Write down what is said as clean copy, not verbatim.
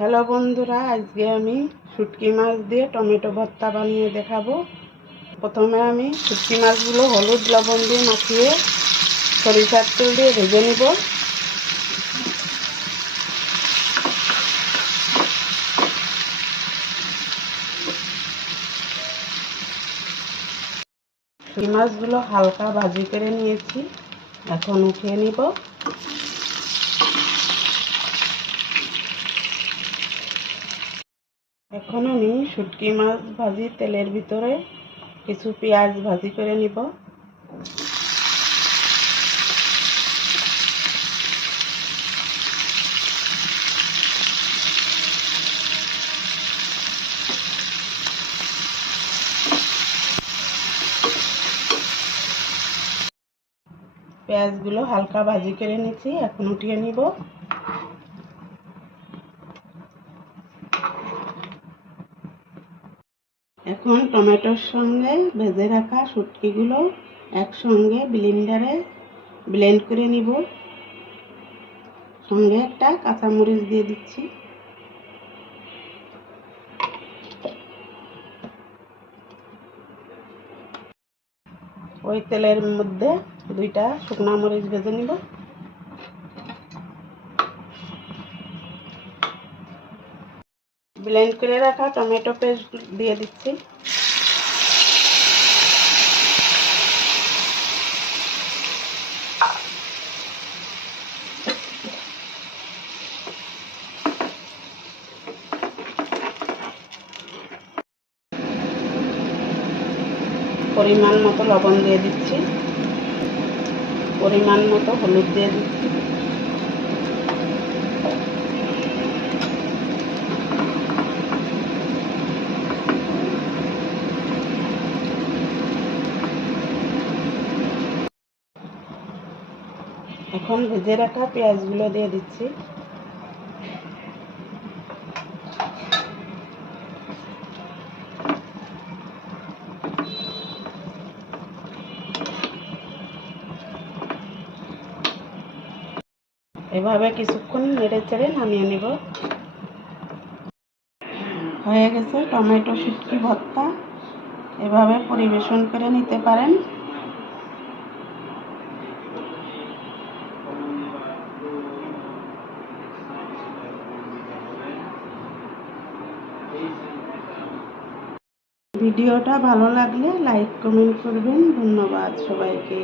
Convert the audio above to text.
Hello বন্ধুরা, আজকে আমি শুটকি মাছ দিয়ে টমেটো ভর্তা বানিয়ে দেখাবো। প্রথমে আমি শুটকি মাছগুলো হলুদ লবণ দিয়ে মাখিয়ে সরিষার তেল দিয়ে ভেজে নিব। শুটকি মাছগুলো হালকা ভাজি করে নিয়েছি, এখন উঠিয়ে নিব। এখন আমি শুটকি মাছ ভাজি তেলের ভিতরে কিছু পেঁয়াজ ভাজি করে নিব। পেঁয়াজগুলো হালকা ভাজি করে নিচ্ছি, এখন উঠিয়ে নিব। এখন টমেটোর সঙ্গে ভেজে রাখা শুটকিগুলো একসঙ্গে ব্লেন্ডারে ব্লেন্ড করে নিব। সঙ্গে একটা কাঁচামরিচ দিয়ে দিচ্ছি। ওই তেলের মধ্যে দুইটা শুকনো মরিচ ভেজে নিব। ব্লেন্ড করে রাখা টমেটো পেস্ট দিয়ে দিচ্ছি। পরিমাণ মতো লবণ দিয়ে দিচ্ছি, পরিমাণ মতো হলুদ দিয়ে দিচ্ছি। এখন ভেজে রাখা পেঁয়াজগুলো দিয়ে দিচ্ছি। এভাবে কিছুক্ষণ নেড়ে চেড়ে নামিয়ে নেব। হয়ে গেছে টমেটো শুটকি ভর্তা। এভাবে পরিবেশন করে নিতে পারেন। ভিডিওটা ভালো লাগলে লাইক কমেন্ট করবেন। ধন্যবাদ সবাইকে।